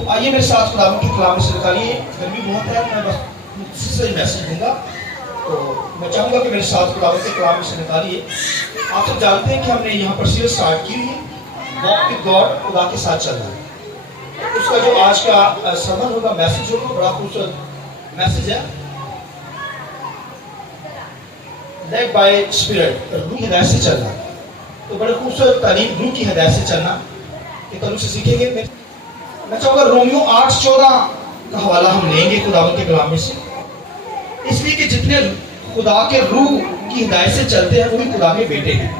تو آئیے میرے ساتھ خدا کی کلام سے نکالیے. گرمی بہت ہے, میں بس مختصر میسج دوں گا, تو میں چاہوں گا کہ میرے ساتھ خدا کے کلام سے نکالیے. آپ سب جانتے ہیں کہ ہم نے یہاں پر سیریز اسٹارٹ کی ہوئی ہے, واک وتھ گاڈ, خدا کے ساتھ چلنا. اس کا جو آج کا سرمن ہوگا, میسج ہوگا, بڑا خوبصورت میسج ہے, لیڈ بائی اسپرٹ, روح کی ہدایت سے چلنا. تو بڑے خوبصورت تعلیم روح کی ہدایت سے چلنا کہ کل سے سیکھیں گے. میں چاہوں گا رومیو 8:14 کا حوالہ ہم لیں گے خداوند کے کلام میں سے, اس لیے کہ جتنے خدا کے روح کی ہدایت سے چلتے ہیں وہی خدا کے بیٹے ہیں.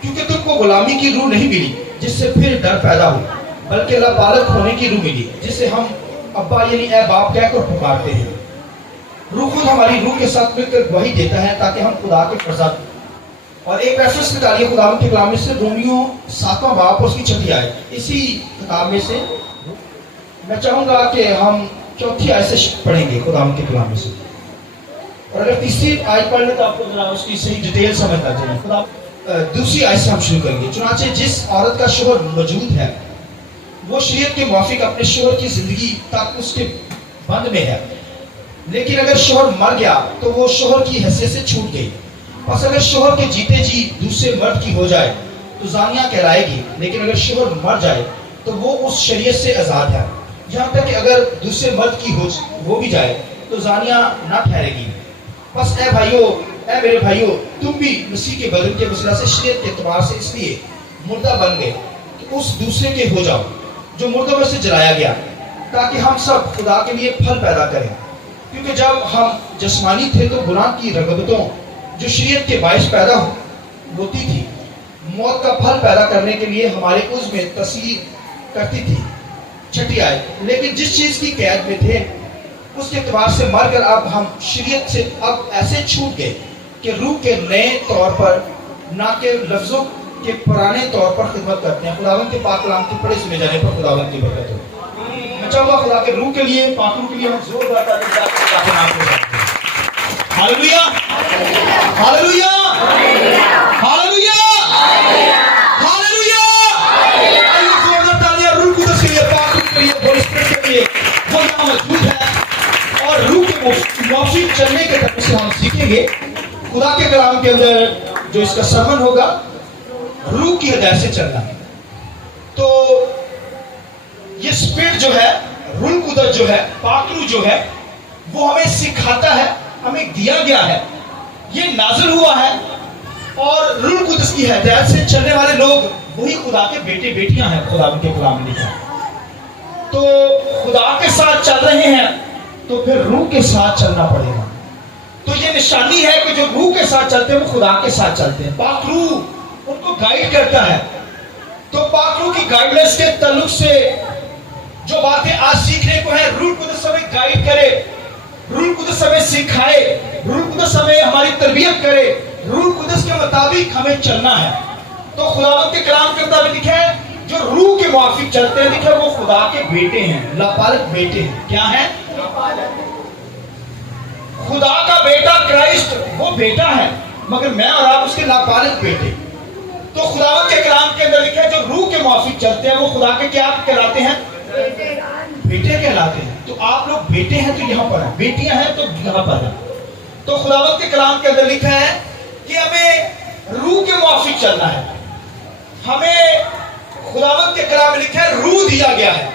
کیونکہ تم کو غلامی کی روح نہیں ملی جس سے پھر ڈر پیدا ہو, بلکہ اللہ بالغ ہونے کی روح ملی جس سے ہم ابا یعنی اے باپ کہہ کر پکارتے ہیں. روح خود ہماری روح کے ساتھ مل کر گواہی دیتا ہے تاکہ ہم خدا کے فرزند. اور ایک ریفرنس نکالیے خدا کے کلام میں سے, رومیو 7واں باب اس کی 6 آیت. اسی کتاب میں سے میں چاہوں گا کہ ہم 4 آیت سے پڑھیں گے خدا کے کلام میں سے, اور اگر 3 آیت پڑھ لیں تو آپ کو ذرا اس کی صحیح ڈیٹیل سمجھ آ جائے. خدا 2 آیت سے ہم شروع کریں گے. چنانچہ جس عورت کا شوہر موجود ہے وہ شریعت کے موافق اپنے شوہر کی زندگی تک اس کے بند میں ہے, لیکن اگر شوہر مر گیا تو وہ شوہر کی حیثیت سے چھوٹ گئی. پس اگر شوہر کے جیتے جی دوسرے مرد کی ہو جائے تو زانیہ کہلائے گی, لیکن اگر شوہر مر جائے تو وہ اس شریعت سے آزاد ہے, یہاں تک کہ اگر دوسرے مرد کی ہو بھی جائے تو زانیہ نہ ٹھہرے گی. بس اے میرے بھائیو, تم بھی مسیح کے بدن کے وسیلہ سے شریعت کے اعتبار سے اس لیے مردہ بن گئے کہ اس دوسرے کے ہو جاؤ جو مردوں میں سے جلایا گیا, تاکہ ہم سب خدا کے لیے پھل پیدا کریں. کیونکہ جب ہم جسمانی تھے تو گناہ کی رغبتوں جو شریعت کے باعث پیدا ہوتی تھی موت کا پھل پیدا کرنے کے لیے ہمارے عضو میں تسلیم کرتی تھی. 6 آیت. لیکن جس چیز کی قید میں تھے اس کے اعتبار سے مر کر اب ہم شریعت سے اب ایسے چھوٹ گئے کہ روح کے نئے طور پر نہ کہ لفظوں کے پرانے طور پر خدمت کرتے ہیں. خداوند کے پاک کلام کے پڑھے سنے جانے پر خداوند کی برکت ہو. میں چاہوں گا خدا کے روح کے لیے, پاک روح کے لیے ہم زوردار تعریف کے نام کو سنتے ہیں. Hallelujah, hallelujah, hallelujah, hallelujah. آئیے زوردار تالیاں روح قدس کے لیے, پاک روح کے لیے, ہولی اسپرٹ کے لیے. وہ یہاں موجود ہے اور روح کے موافق چلنے کے طرف سے ہم سیکھیں گے. خدا کے کلام کے اندر جو اس کا سرمن ہوگا, روح کی ہدایت سے چلنا. تو یہ اسپرٹ جو ہے, روح قدس جو ہے, پاک روح جو ہے, وہ ہمیں سکھاتا ہے, ہمیں دیا گیا ہے, یہ نازل ہوا ہے. اور روح قدس کی ہدایت سے چلنے والے لوگ وہی خدا کے بیٹے بیٹیاں ہیں. خدا کے کلام میں لکھا ہے. تو خدا کے ساتھ چل رہے ہیں تو پھر روح کے ساتھ چلنا پڑے گا. تو یہ نشانی ہے کہ جو روح کے ساتھ چلتے ہیں وہ خدا کے ساتھ چلتے ہیں. پاک روح ان کو گائیڈ کرتا ہے. تو پاک روح کی گائیڈنس کے تعلق سے جو باتیں آج سیکھنے کو ہیں, روح قدس ہمیں گائیڈ کرے, روح قدس ہمیں سکھائے, روح قدس ہمیں ہماری تربیت کرے, روح قدس کے مطابق ہمیں چلنا ہے. تو خداوند کے کلام کے مطابق لکھا ہے جو روح کے موافق چلتے ہیں, لکھا ہے وہ خدا کے بیٹے ہیں, لاپالک بیٹے ہیں. کیا ہیں؟ خدا کا بیٹا کرائسٹ وہ بیٹا ہے, مگر میں اور آپ اس کے لاپالک بیٹے. تو خداوند کے کلام کے اندر لکھا ہے جو روح کے موافق چلتے ہیں وہ خدا کے کیا کہلاتے ہیں؟ بیٹے کہلاتے ہیں. تو آپ لوگ بیٹے ہیں تو یہاں پر ہیں, بیٹیاں ہیں تو یہاں پر ہیں. تو خداوند کے کلام کے اندر لکھا ہے کہ ہمیں روح کے موافق چلنا ہے. ہمیں خداوند کے کلام میں لکھا ہے روح دیا گیا ہے.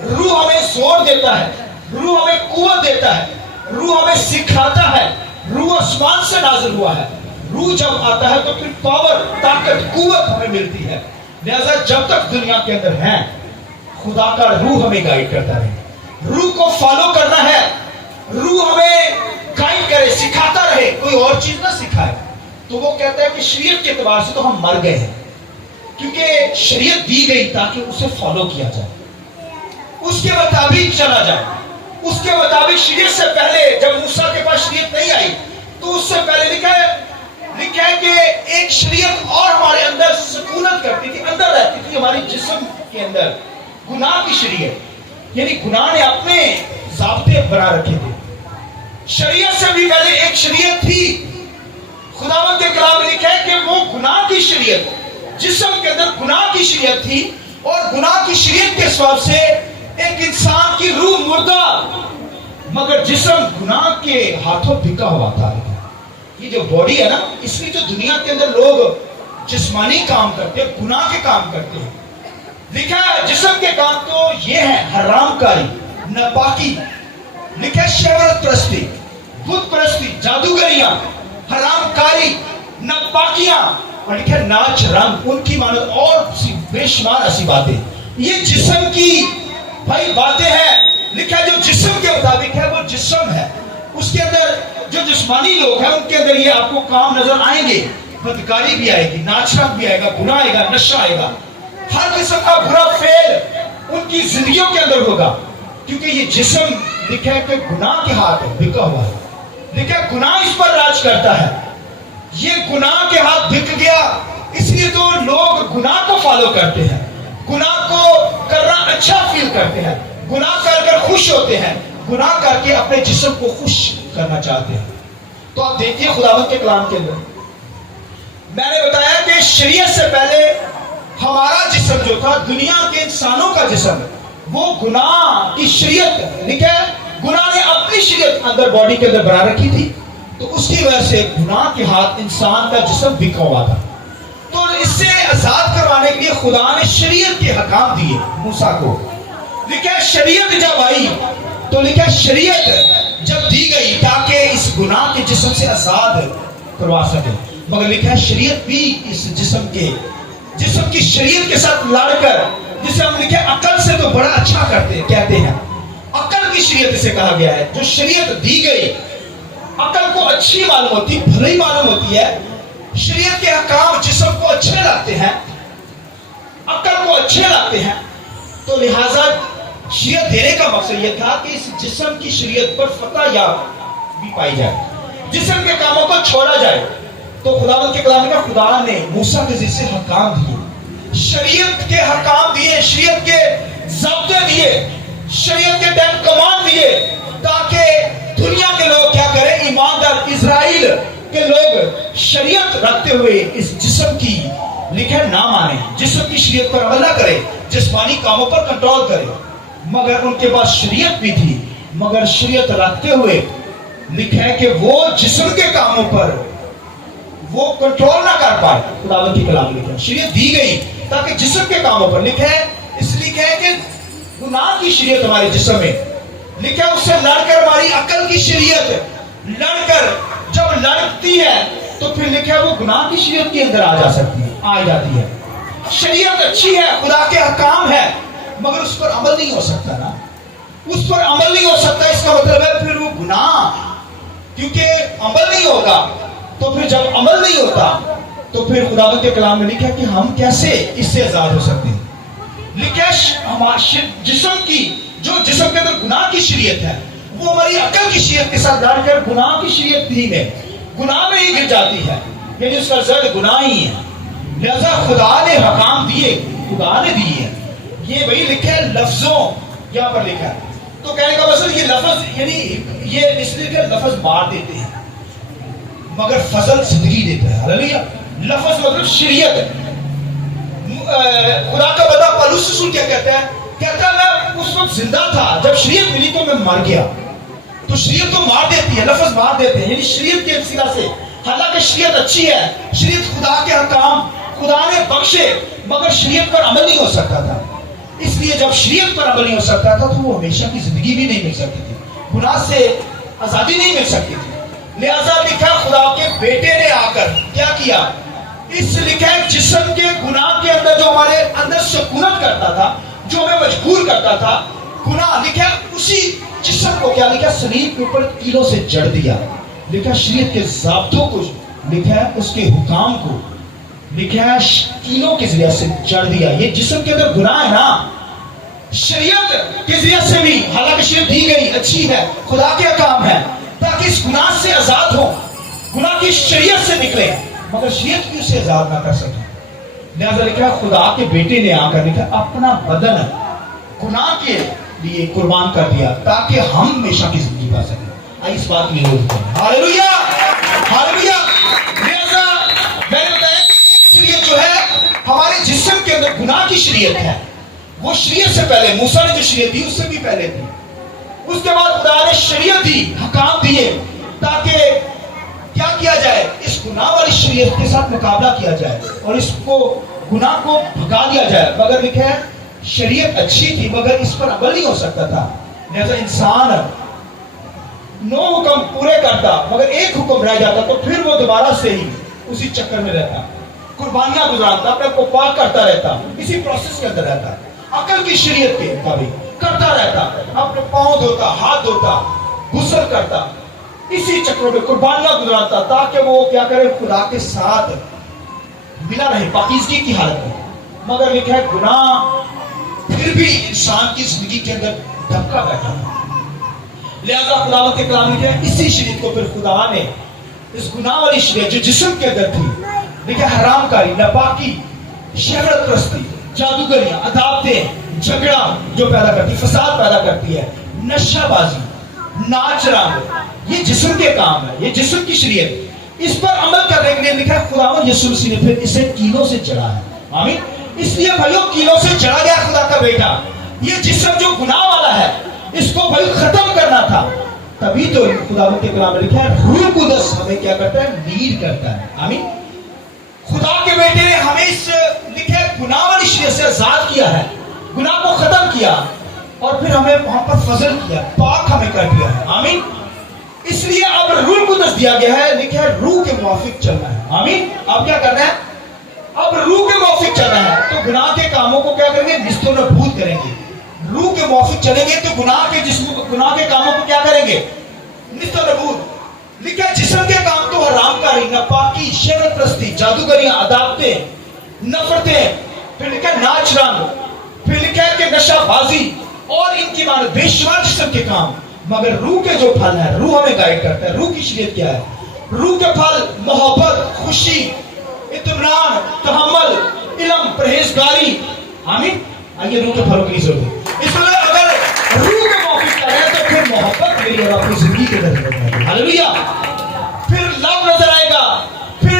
روح ہمیں زور دیتا ہے, روح ہمیں قوت دیتا ہے, روح ہمیں سکھاتا ہے. روح آسمان سے نازل ہوا ہے. روح جب آتا ہے تو پھر پاور, طاقت, قوت ہمیں ملتی ہے. لہذا جب تک دنیا کے اندر ہیں خدا کا روح ہمیں گائیڈ کرتا رہے. روح کو فالو کرنا ہے, روح ہمیں گائیڈ کرے, سکھاتا رہے, کوئی اور چیز نہ سکھائے. تو وہ کہتا ہے کہ شریعت کے اعتبار سے تو ہم مر گئے ہیں, کیونکہ شریعت دی گئی تاکہ اسے فالو کیا جائے, اس کے مطابق چلا جائے. اس کے مطابق شریعت سے پہلے جب موسیٰ کے پاس شریعت نہیں آئی تو اس سے پہلے لکھا ہے کہ ایک شریعت اور ہمارے اندر سکونت کرتی تھی, اندر رہتی تھی ہماری جسم کے اندر, گناہ کی شریعت. یعنی گناہ نے اپنے ضابطے بنا رکھے تھے. شریعت سے بھی پہلے ایک شریعت تھی. خداوند کے کلام میں لکھا ہے کہ وہ گناہ کی شریعت, جسم کے اندر گناہ کی شریعت تھی, اور گناہ کی شریعت کے سبب سے ایک انسان کی روح مردہ مگر جسم گناہ کے ہاتھوں بکا ہوا تھا. یہ جو باڈی ہے نا، اس کی جو دنیا کے اندر لوگ جسمانی کام کرتے ہیں، گناہ کے کام کرتے ہیں. لکھا ہے جسم کے کام تو یہ ہے حرام کاری، ناپاکی، لکھا ہے شہوت پرستی، بت پرستی، جادوگریاں، حرام کاری، ناپاکیاں، اور لکھا ہے ناچ رنگ، ان کی مانو اور بے شمار ایسی باتیں. یہ جسم کی بھائی باتیں ہیں. لکھا ہے جو جسم کے مطابق ہے وہ جسم ہے. اس کے اندر جو جسمانی لوگ ہیں ان کے اندر یہ آپ کو کام نظر آئیں گے. بدکاری بھی آئے گی، ناچ رنگ بھی آئے گا، گناہ آئے گا، نشہ آئے گا، ہر قسم کا برا فعل ان کی زندگیوں کے اندر ہوگا. کیونکہ یہ جسم لکھا ہے کہ گناہ کے ہاتھ بکا ہوا ہے. لکھا ہے گناہ اس پر راج کرتا ہے. یہ گناہ کے ہاتھ بک گیا، اس لیے تو لوگ گناہ کو فالو کرتے ہیں، گناہ کو کرنا اچھا فیل کرتے ہیں، گناہ کر کر خوش ہوتے ہیں، گناہ کر کے اپنے جسم کو خوش کرنا چاہتے ہیں. تو آپ دیکھیے خداوند کے کلام کے اندر میں نے بتایا کہ شریعت سے پہلے ہمارا جسم جو تھا، دنیا کے انسانوں کا جسم، وہ گناہ کی شریعت، لکھا ہے گناہ نے اپنی شریعت اندر باڈی کے اندر بنا رکھی تھی. تو اس کی وجہ سے گناہ کے ہاتھ انسان کا جسم بکا ہوا تھا. تو اس سے آزاد کروانے کے لیے خدا نے شریعت کے حکام دیے موسیٰ کو. لکھا ہے شریعت جب آئی تو لکھا ہے شریعت جب دی گئی تاکہ اس گناہ کے جسم سے آزاد کروا سکے. مگر لکھا ہے شریعت بھی اس جسم کی شریعت کے ساتھ لڑ کر، جسے ہم لکھے عقل سے تو بڑا اچھا کہتے ہیں، عقل کی شریعت اسے کہا گیا ہے. جو شریعت دی گئی عقل کو اچھی معلوم ہوتی، بھلی معلوم ہوتی ہے. شریعت کے احکام جسم کو اچھے لگتے ہیں، عقل کو اچھے لگتے ہیں. تو لہذا شریعت دینے کا مقصد یہ تھا کہ اس جسم کی شریعت پر فتح یاب بھی پائی جائے، جسم کے کاموں کو چھوڑا جائے. تو خداوند کے کلام میں خدا نے موسیٰ کے ذریعے سے حکام دیے، شریعت کے حکام دیے، شریعت کے ضابطے دیے، شریعت کے ٹائم کمان دیے، تاکہ دنیا کے لوگ کیا کریں، ایماندار اسرائیل کے لوگ شریعت رکھتے ہوئے اس جسم کی لکھے نہ مانے، جسم کی شریعت پر عمل نہ کرے، جسمانی کاموں پر کنٹرول کرے. مگر ان کے پاس شریعت بھی تھی، مگر شریعت رکھتے ہوئے لکھا ہے کہ وہ جسم کے کاموں پر وہ کنٹرول نہ کر پائے. خداوند کی کلام لکھا ہے شریعت دی گئی تاکہ جسم کے کاموں پر، لکھا ہے اس لیے کہ گناہ کی شریعت ہمارے جسم میں، لکھا ہے اس سے لڑ کر ہماری عقل کی شریعت لڑ کر جب لڑتی ہے تو پھر لکھا ہے وہ گناہ کی شریعت کے اندر آ جاتی ہے. شریعت اچھی ہے، خدا کے حکام ہے، مگر اس پر عمل نہیں ہو سکتا نا، اس پر عمل نہیں ہو سکتا. اس کا مطلب ہے پھر وہ گناہ، کیونکہ عمل نہیں ہوگا. تو پھر جب عمل نہیں ہوتا تو پھر خداوند کے کلام میں لکھا کہ ہم کیسے اس سے آزاد ہو سکتے ہیں. لکھا ہمارے جسم کی جو جسم کے اندر گناہ کی شریعت ہے وہ ہماری عقل کی شریعت کے ساتھ لڑ کر گناہ کی شریعت بھی میں گناہ میں ہی گر جاتی ہے، یعنی اس کا زد گناہ ہی ہے. لہذا خدا نے حکام دیے، خدا نے دیے. یہ وہی لکھا ہے لفظوں یہاں پر لکھا ہے. تو کہنے کا مطلب یہ لفظ یعنی یہ اس لیے کہ لفظ مار دیتے ہیں مگر فضل زندگی دیتا ہے. ہلیلویا. لفظ مطلب شریعت. خدا کا بندہ پولس رسول کیا کہتا ہے میں اس وقت زندہ تھا جب شریعت ملی تو میں مر گیا. تو شریعت تو مار دیتی ہے، لفظ مار دیتے ہیں، یعنی شریعت کے وسیلہ سے. حالانکہ شریعت اچھی ہے، شریعت خدا کے حکام خدا نے بخشے، مگر شریعت پر عمل نہیں ہو سکتا تھا. اس لیے جب شریعت پر عمل نہیں ہو سکتا تھا تو وہ ہمیشہ کی زندگی بھی نہیں مل سکتی تھی، گناہ سے آزادی نہیں مل سکتی تھی. لہذا لکھا خدا کے بیٹے نے آ کر کیا کیا، اس لکھا جسم کے گناہ کے اندر جو ہمارے اندر سکونت کرتا تھا، جو ہمیں مجبور کرتا تھا گناہ، لکھا اسی جسم کو کیا لکھا صلیب کے اوپر تیلوں سے جڑ دیا. لکھا شریعت کے ضابطوں کو، لکھا اس کے حکام کو لکھا تیلوں کے ذریعے سے جڑ دیا. یہ جسم کے اندر گناہ ہے نا، شریعت کے ذریعے سے بھی، حالانکہ شریعت دی گئی اچھی ہے، خدا کے حکام ہے تاکہ اس گناہ سے آزاد ہو، گناہ کی شریعت سے نکلے، مگر شریعت کی اسے آزاد نہ کر سکے. لہذا لکھا خدا کے بیٹے نے آ کر لکھا اپنا بدن گناہ کے لیے قربان کر دیا تاکہ ہم ہمیشہ کی زندگی پا سکیں. آئیے اس بات کے لیے روز کریں. Hallelujah hallelujah. لہذا میں نے بتایا کہ ایک شریعت جو ہے ہمارے جسم کے اندر گناہ کی شریعت ہے، وہ شریعت سے پہلے، موسیٰ نے جو شریعت دی اس سے بھی پہلے تھی. اس کے بعد خدا نے شریعت دی، حکام دیے تاکہ کیا کیا جائے، اس گناہ والی شریعت کے ساتھ مقابلہ کیا جائے اور اس کو گناہ کو بھگا دیا جائے. مگر لکھا ہے شریعت اچھی تھی مگر اس پر عمل نہیں ہو سکتا تھا. لہذا انسان 9 حکم پورے کرتا مگر ایک حکم رہ جاتا تو پھر وہ دوبارہ سے ہی اسی چکر میں رہتا، قربانیاں گزارتا، اپنے کو پاک کرتا رہتا، اسی پروسیس کے اندر رہتا، عقل کی شریعت کے مطابق کرتا رہتا، اپنے پاؤں دھوتا، ہاتھ دھوتا، غسل کرتا، اسی چکروں میں قربانیاں گزارتا تاکہ وہ کیا کرے، خدا کے ساتھ ملا رہے پاکیزگی کی حالت میں. مگر لکھا ہے گناہ پھر بھی انسان کی زندگی کے اندر دھکا بیٹھا ہے. لہذا خداوند کے کلام میں اسی شریعت کو پھر خدا نے اس گناہ والی شریعت جو جسم کے اندر تھی، لکھا حرام کاری، ناپاکی، شہوت پرستی، جادوگریاں، عداوتیں، جھگڑا جو پیدا کرتی، فساد پیدا کرتی ہے، نشہ بازی، ناچ رنگ، یہ جسم کے کام ہے، یہ جسم کی شریعت. اس پر عمل کرنے کے لیے لکھا ہے خداوند یسوع مسیح نے پھر اسے کینوں سے جڑا ہے. آمین. اس لیے بھائیو کینوں سے جڑا گیا خدا کا بیٹا. یہ جسم جو گناہ والا ہے اس کو بھائی ختم کرنا تھا. تبھی تو خداوند کے کلام میں لکھا ہے روح القدس ہمیں کیا کرتا ہے، لیڈ کرتا ہے. آمین. خدا کے بیٹے نے ہمیں اس لکھا ہے گناہ والی شریعت سے آزاد کیا ہے، گناہ کو ختم کیا اور پھر ہمیں وہاں پر فضل کیا، پاک ہمیں کر دیا ہے. آمین. اس لیے اب روح القدس دیا گیا ہے، لکھا ہے روح کے موافق چلنا ہے. آمین. اب کیا کرنا ہے، اب روح کے موافق چلنا ہے. تو گناہ کے کاموں کو کیا کریں گے، نست و نابود کریں گے. روح کے موافق چلیں گے تو گناہ کے گناہ کے کاموں کو کیا کریں گے، نست و نابود. لکھا ہے جسم کے کام تو حرام کاری، ناپاکی، شہوت پرستی، جادوگریاں، عداوتیں، نفرتیں، پھر لکھا ہے ناچ رنگ، پھر لکھا ہے کہ نشہ بازی اور ان کی معنی بے شمار جسم کے کام. مگر روح کے جو پھل ہے، روح ہمیں گائیڈ کرتا ہے. روح کی شریعت کیا ہے، روح کے پھل محبت، خوشی، اطمینان، تحمل، علم، پرہیزگاری. آمین. آئیے روح کے پھلوں کی ضرورت ہے. اس لیے اگر روح کے موافق کریں تو پھر محبت میری اور اپنی زندگی کے اندر نظر آئے گا. ہاللیلویا. پھر لو نظر آئے گا، پھر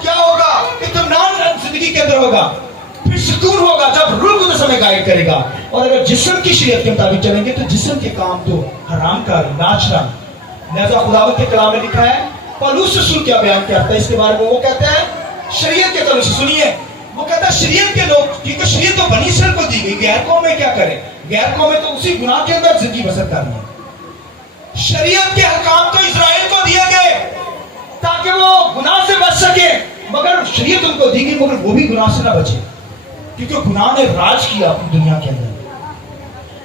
کیا ہوگا، اطمینان زندگی کے اندر ہوگا، پھر سکون ہوگا جب روح القدس ہمیں گائیڈ کرے گا. اور اگر جسم کی شریعت کے مطابق چلیں گے تو جسم کے کام تو حرام کاری، ناچ رنگ. لہذا خداوند کے کلام میں لکھا ہے، پولس رسول کیا بیان کرتا ہے اس کے بارے میں، وہ کہتا ہے شریعت کے تعلق سے سنیے، وہ کہتا ہے شریعت کے لوگ، کیونکہ شریعت تو بنی اسرائیل کو دی گئی، غیر قوم میں کیا کرے، غیر قوم میں تو اسی گناہ کے اندر زندگی بسر کرنی ہے. شریعت کے احکام تو اسرائیل کو دیے گئے تاکہ وہ گناہ سے بچ سکے، مگر شریعت ان کو دی گئی مگر وہ بھی گناہ سے نہ بچے کیونکہ گناہ نے راج کیا اپنی دنیا کے اندر.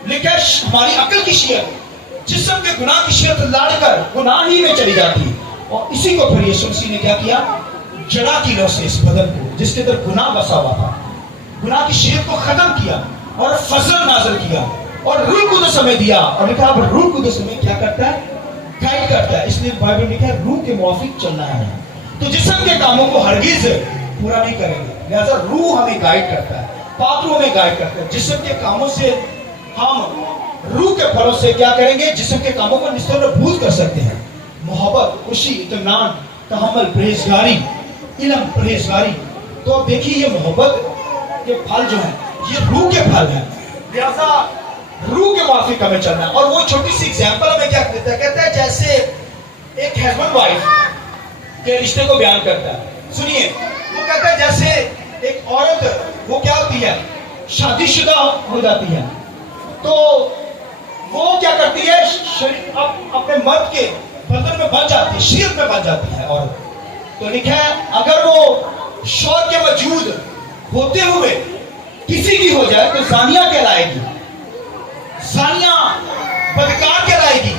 لیکن ہماری عقل کی شریعت جسم کے گناہ کی شریعت لڑ کر گناہ ہی میں چلی جاتی، اور اسی کو پھر یسوع مسیح نے کیا کیا، جڑا کی لو سے اس بدن کو جس کے اندر گناہ بسا ہوا تھا، گناہ کی شریعت کو ختم کیا اور فضل نازل کیا اور روح القدس ہمیں دیا. اور لکھا اب روح القدس ہمیں کیا کرتا ہے، گائیڈ کرتا ہے. اس لیے بائبل میں لکھا ہے روح کے موافق چلنا ہے. تو جسم کے کاموں کو ہرگز پورا نہیں کریں گے. لہذا روح ہمیں گائیڈ کرتا ہے، پاک روح ہمیں گائیڈ کرتا ہے. جسم کے کاموں سے ہم روح کے پھلوں سے کیا کریں گے، جسم کے کاموں کو نست و نابود کر سکتے ہیں. محبت، خوشی، اطمینان، تحمل، پرہیزگاری، علم، پرہیزگاری. تو اب دیکھیے یہ محبت کے پھل جو ہیں یہ روح کے پھل ہیں. لہذا روح کے موافق ہمیں چلنا ہے. اور وہ چھوٹی سی ایگزامپل ہمیں کیا دیتا ہے، کہتا ہے جیسے ایک ہسبینڈ وائف کے رشتے کو بیان کرتا ہے. سنیے، وہ کہتا ہے جیسے ایک عورت وہ کیا ہوتی ہے، شادی شدہ ہو جاتی ہے تو وہ کیا کرتی ہے، اپنے مرد کے بدن میں بن جاتی ہے، شریعت میں بن جاتی ہے عورت. تو لکھا ہے اگر وہ شوہر کے موجود ہوتے ہوئے کسی کی ہو جائے تو زانیہ کہلائے گی، زانیہ بدکار کہلائے گی،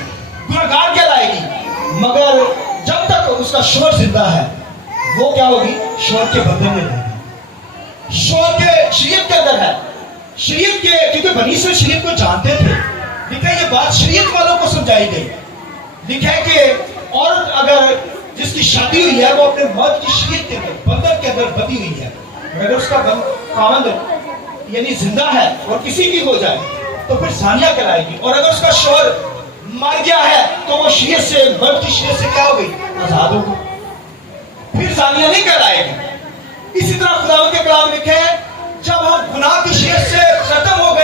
گنہگار کہلائے گی. مگر جب تک اس کا شوہر زندہ ہے وہ کیا ہوگی، شوہر کے بدن میں رہے گی، شوہر کے شریعت کے اندر ہے. شریعت کے، کیونکہ بنی اسرائیل شریعت کو جانتے تھے. لکھا ہے یہ بات شریعت والوں کو سمجھائی گئی. لکھا ہے کہ عورت اگر جس کی شادی ہوئی ہے وہ اپنے مرد کی شریعت کے اندر بندھن کے اندر بندھی ہوئی ہے، اگر اس کا خاوند یعنی زندہ ہے اور کسی کی ہو جائے تو پھر زانیہ کہلائے گی. اور اگر اس کا شوہر مر گیا ہے تو وہ شریعت سے، مرد کی شریعت سے کیا ہو گئی، آزاد ہو گئی، پھر زانیہ نہیں کہلائے گی. اسی طرح خداوند کے کلام لکھے ہے جب ہم گناہ کی شریعت سے ختم ہو گئے